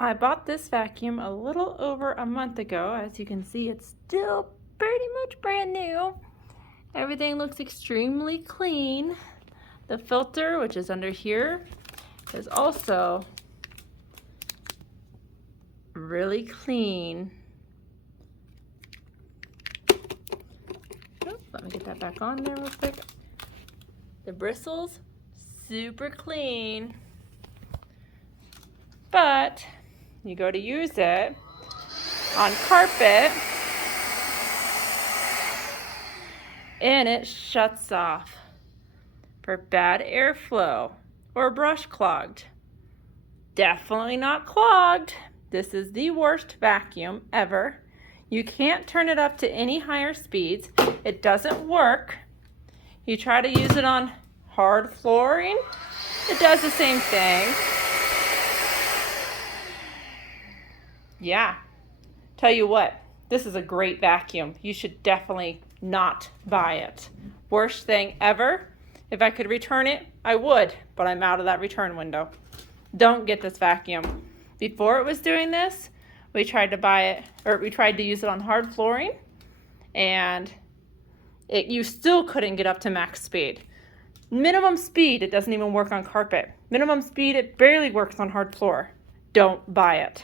I bought this vacuum a little over a month ago. As you can see, it's still pretty much brand new. Everything looks extremely clean. The filter, which is under here, is also really clean. Oh, let me get that back on there real quick. The bristles, super clean. But you go to use it on carpet and it shuts off for bad airflow or brush clogged. Definitely not clogged. This is the worst vacuum ever. You can't turn it up to any higher speeds. It doesn't work. You try to use it on hard flooring, it does the same thing. Yeah, tell you what, this is a great vacuum. You should definitely not buy it. Worst thing ever. If I could return it, I would, but I'm out of that return window. Don't get this vacuum. Before it was doing this, we tried to buy it, or we tried to use it on hard flooring, and you still couldn't get up to max speed. Minimum speed, it doesn't even work on carpet. Minimum speed, it barely works on hard floor. Don't buy it.